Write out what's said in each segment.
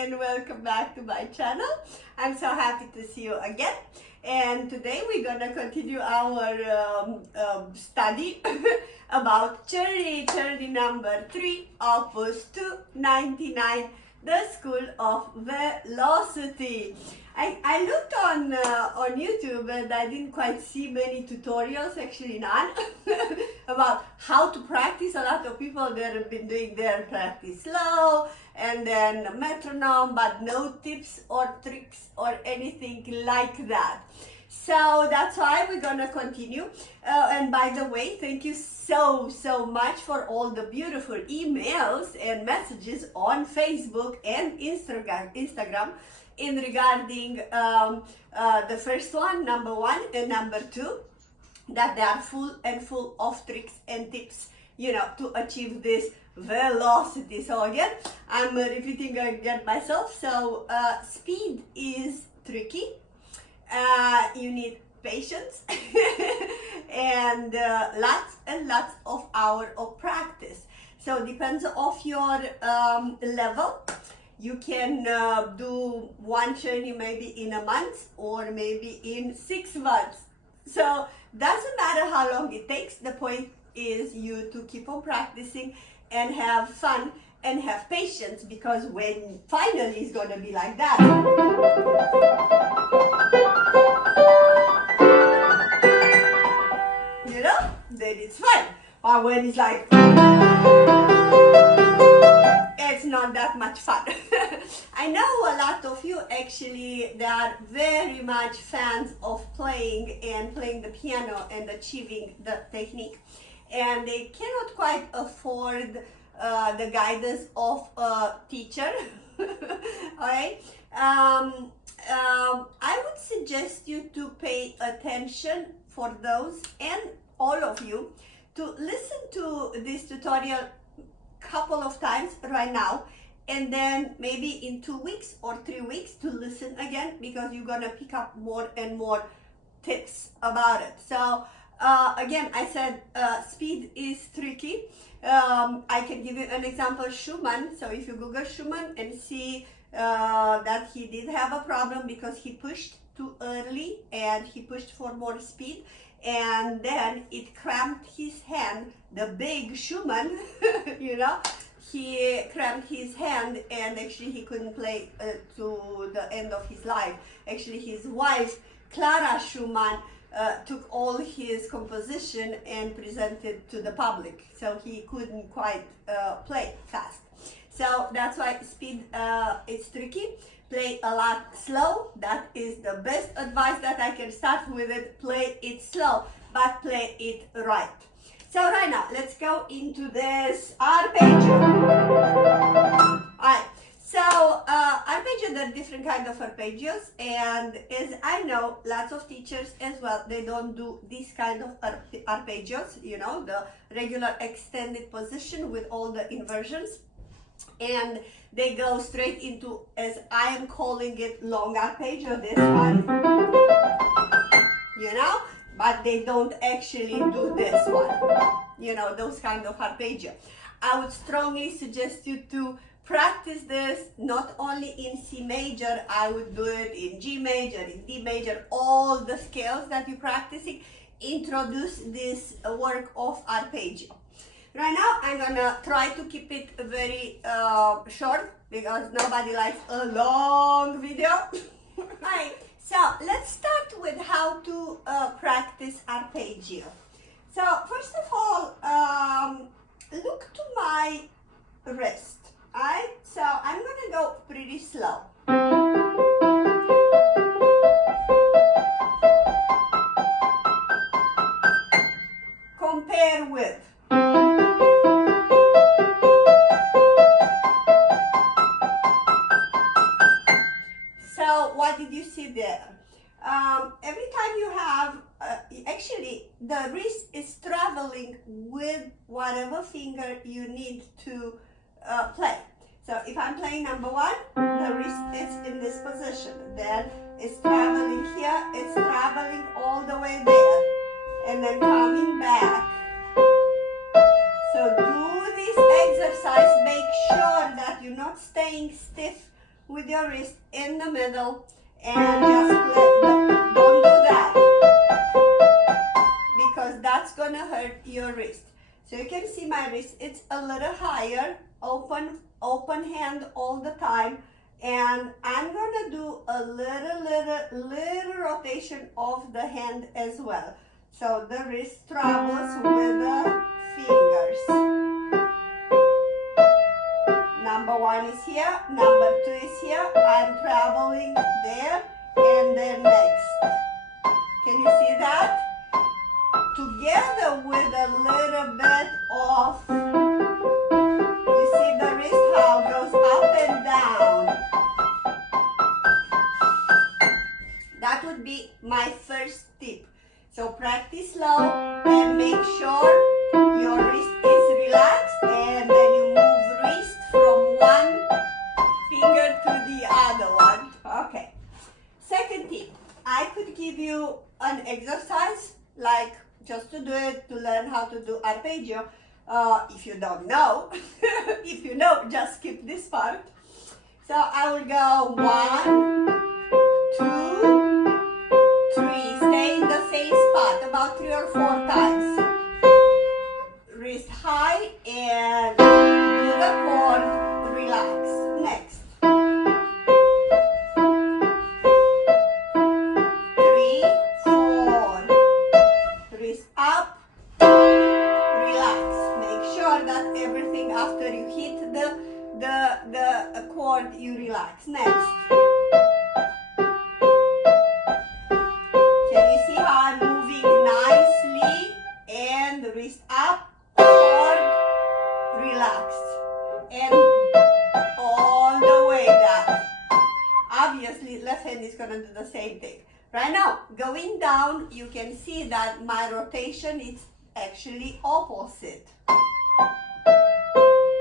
and welcome back to my channel. I'm so happy to see you again, and today we're gonna continue our study about CZERNY number 3, opus 299, the School of Velocity. I looked on YouTube and I didn't quite see many tutorials, actually none, about how to practice. A lot of people that have been doing their practice slow and then metronome, but no tips or tricks or anything like that. So that's why we're gonna continue. And by the way, thank you so much for all the beautiful emails and messages on Facebook and Instagram in regarding the first one, number 1, and number 2, that they are full of tricks and tips, you know, to achieve this velocity. So again, I'm repeating again myself. So speed is tricky. You need patience and lots and lots of hours of practice. So depends of your level. You can do one journey maybe in a month or maybe in 6 months. So doesn't matter how long it takes. The point is you to keep on practicing and have fun and have patience, because when finally it's gonna be like that, you know, then it's fun. But when it's like, it's not that much fun. I know a lot of you actually, they are very much fans of playing the piano and achieving the technique, and they cannot quite afford the guidance of a teacher. Alright, I would suggest you to pay attention, for those and all of you, to listen to this tutorial couple of times right now, and then maybe in 2 weeks or 3 weeks to listen again, because you're gonna pick up more and more tips about it. So again, I said speed is tricky. I can give you an example, Schumann. So if you Google Schumann and see that he did have a problem because he pushed too early and he pushed for more speed, and then it cramped his hand, the big Schumann, you know, he cramped his hand and actually he couldn't play to the end of his life. Actually his wife, Clara Schumann, took all his composition and presented to the public, so he couldn't quite play fast. So that's why speed is tricky. Play a lot slow. That is the best advice that I can start with it. Play it slow, but play it right. So right now, let's go into this arpeggio. Alright, so arpeggio, there are different kinds of arpeggios, and as I know, lots of teachers as well, they don't do this kind of arpeggios, you know, the regular extended position with all the inversions, and they go straight into, as I am calling it, long arpeggio, this one, you know, but they don't actually do this one, you know, those kind of arpeggio. I would strongly suggest you to practice this not only in C major. I would do it in G major, in D major, all the scales that you're practicing. Introduce this work of arpeggio. Right now, I'm gonna try to keep it very short, because nobody likes a long video. Right, so let's start with how to practice arpeggio. So first of all, look to my wrist. Alright, so I'm gonna go pretty slow. Compare with. So what did you see there? Every time you have, actually the wrist is traveling with whatever finger you need to play. So if I'm playing number 1, the wrist is in this position. Then it's traveling here, it's traveling all the way there, and then coming back. So do this exercise, make sure that you're not staying stiff with your wrist in the middle and just don't do that because that's gonna hurt your wrist. So you can see my wrist, it's a little higher, open hand all the time, and I'm gonna do a little rotation of the hand as well. So the wrist travels with the fingers. Number 1 is here, number 2 is here. I'm traveling there and then next. Can you see that? Together with a little bit of, you see the wrist how it goes up and down. That would be my first tip. So practice slow and make sure your wrist is relaxed, and then you move wrist from one finger to the other one. Okay. Second tip, I could give you an exercise like just to do it, to learn how to do arpeggio. If you don't know, if you know, just skip this part. So I will go 1, 2, 3. Stay in the same spot about 3 or 4 times. Wrist high and do the chord, relax. Next. 3, 4. Wrist up, relax. Make sure that everything after you hit the chord, you relax. Next. Can you see how I'm moving nicely? And the wrist up, chord, relaxed. And all the way down. Obviously, left hand is going to do the same thing. Right now, going down, you can see that my rotation is actually opposite.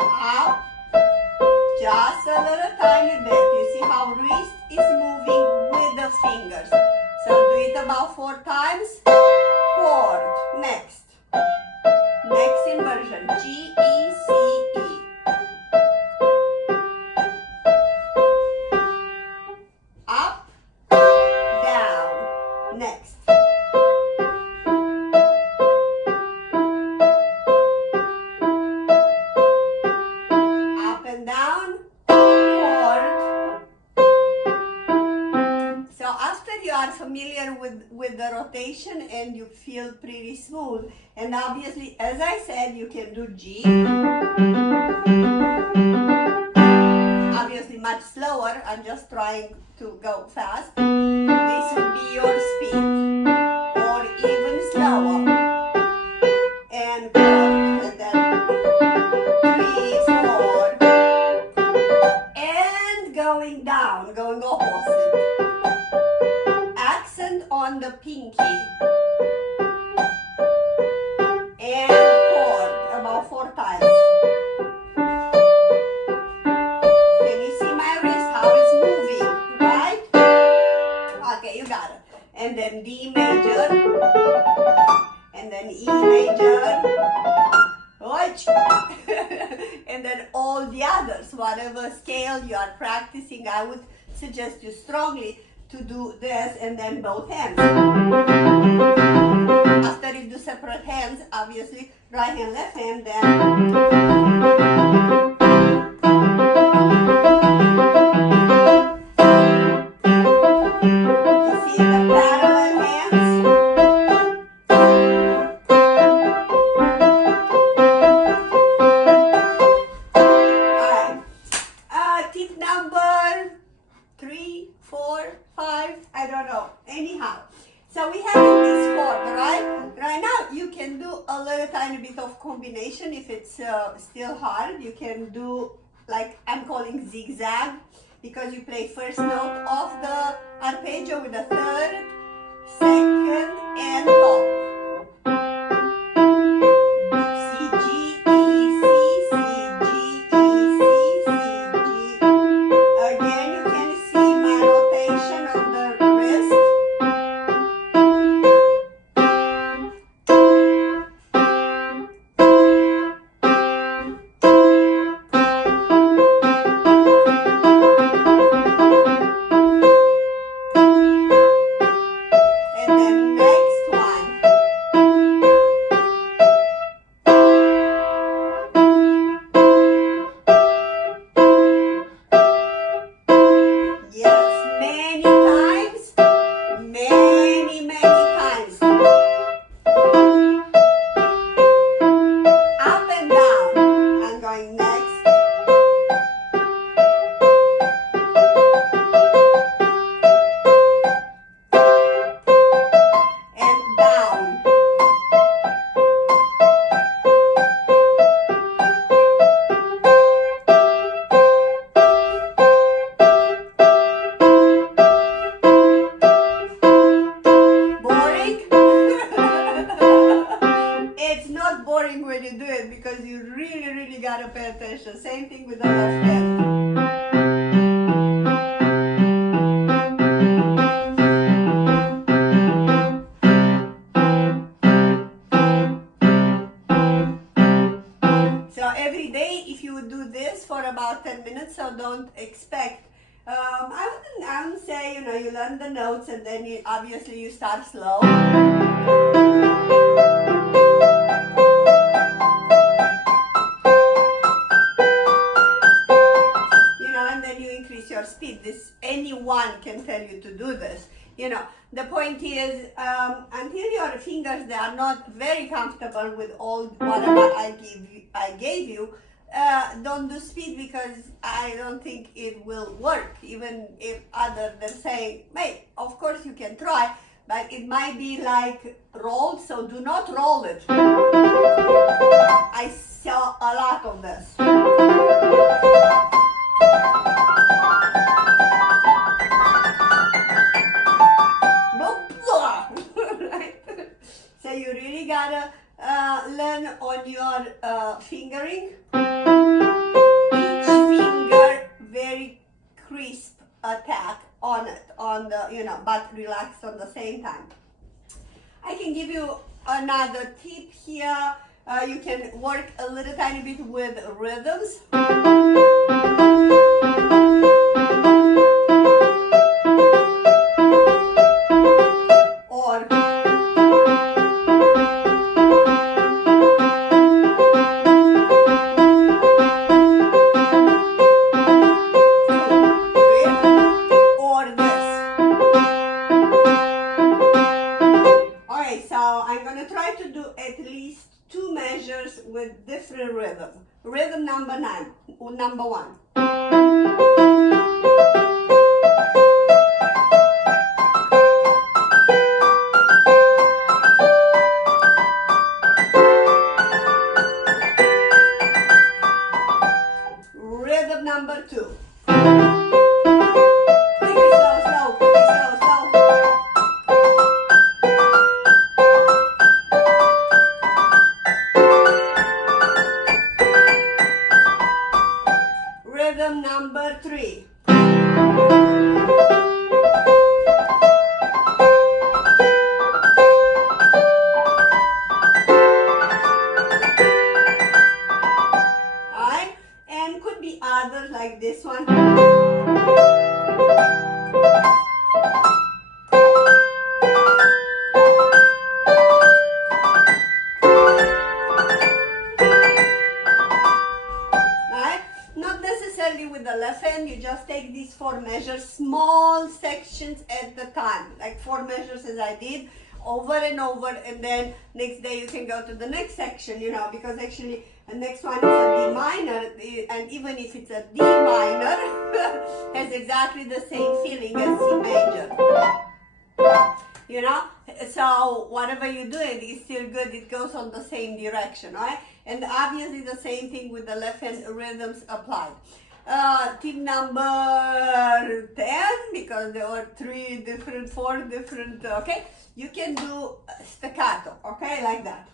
Up, just a little tiny bit. You see how wrist is moving with the fingers. So do it about 4 times. Chord. Next. Next inversion. G, E, C, E. Up, down. Next. Up and down. Chord. So after you are familiar with the rotation and you feel pretty smooth, and obviously, as I said, you can do G. Obviously much slower, I'm just trying to go fast. This would be your speed, or even slower. And chord, and then 3, 4. And going down, going opposite. Accent on the pinky. And chord, about 4 times. Can you see my wrist, how it's moving, right? Okay, you got it. And then D major, and then E major, and then all the others, whatever scale you are practicing, I would suggest you strongly to do this and then both hands. After you do separate hands, obviously right hand, left hand, then combination. If it's still hard, you can do like I'm calling zigzag, because you play first note of the arpeggio with the third, second, and top. C, G, E, C, C, G, E, C, C, G. Again, you can see my rotation of the wrist. understand. So every day, if you would do this for about 10 minutes, so don't expect. I wouldn't say, you know, you learn the notes and then obviously you start slow. You know, and then you increase your speed. Anyone can tell you to do this. You know, the point is, until your fingers, they are not very comfortable with all whatever I gave you, don't do speed, because I don't think it will work. Even if they're saying, hey, of course you can try, but it might be like rolled, so do not roll it. I saw a lot of this. Right? So you really gotta learn on your fingering. Each finger very crisp attack on it, on the, you know, but relaxed on the same time. I can give you another tip here. You can work a little tiny bit with rhythms. With different rhythm. Rhythm number 9, number 1. Rhythm number 2. Rhythm number 3. Alright, and could be others like this one. With the left hand, you just take these 4 measures, small sections at the time, like 4 measures as I did, over and over, and then next day you can go to the next section, you know, because actually the next one is a D minor, and even if it's a D minor, has exactly the same feeling as C major. You know, so whatever you do, it is still good. It goes on the same direction, right? And obviously the same thing with the left hand rhythms applied. Tip number 10, because there were 4 different, okay? You can do staccato, okay, like that.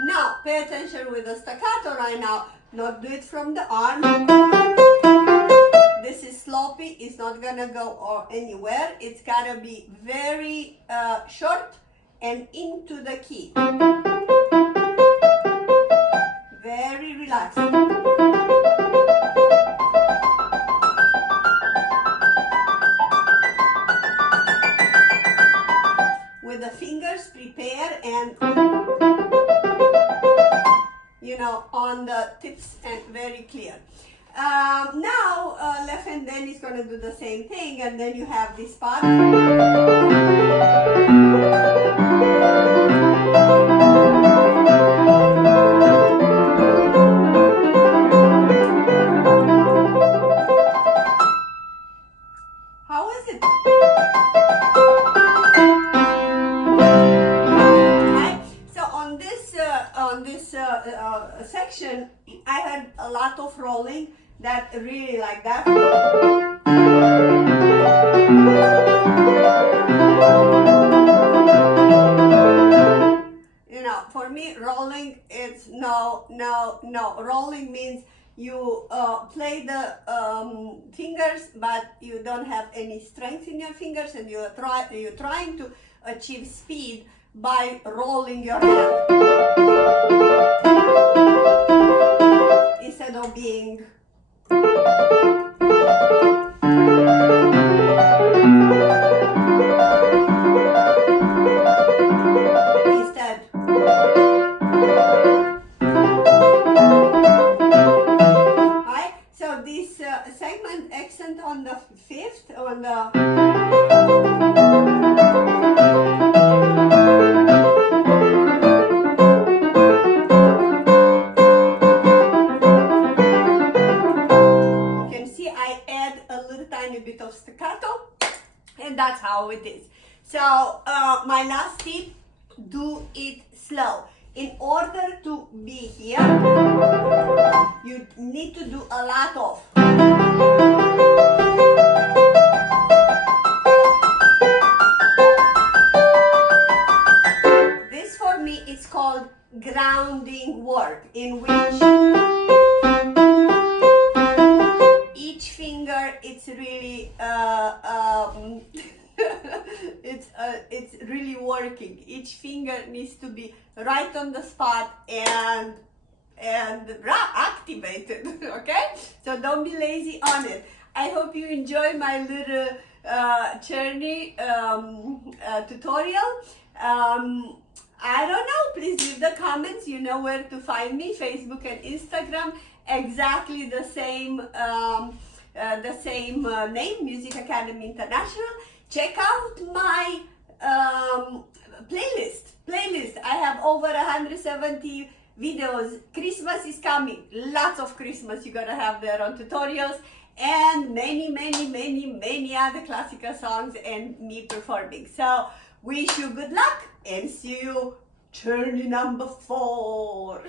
Now, pay attention with the staccato right now. Not do it from the arm. This is sloppy. It's not gonna go anywhere. It's gotta be very short and into the key. Very relaxed. With the fingers, prepare and, you know, on the tips and very clear. Now, left hand then is going to do the same thing, and then you have this part. How is it? Right? So on this section, I had a lot of rolling that really like that. You know, for me, rolling, it's no. Rolling means you play the fingers, but you don't have any strength in your fingers, and you're trying to achieve speed by rolling your hand instead of being segment accent on the fifth, on the you can see I add a little tiny bit of staccato, and that's how it is. So my last tip, do it slow. In order to be here, you need to do a lot of this. For me, it's called grounding work, in which each finger, it's really it's really working. Each finger needs to be right on the spot and activated. Okay, so don't be lazy on it. I hope you enjoy my little CZERNY tutorial. I don't know, please leave the comments. You know where to find me, Facebook and Instagram, exactly the same name, Music Academy International. Check out my playlist. I have over 170 videos. Christmas is coming, lots of Christmas you're gonna have there on tutorials, and many other classical songs and me performing. So wish you good luck and see you CZERNY number 4.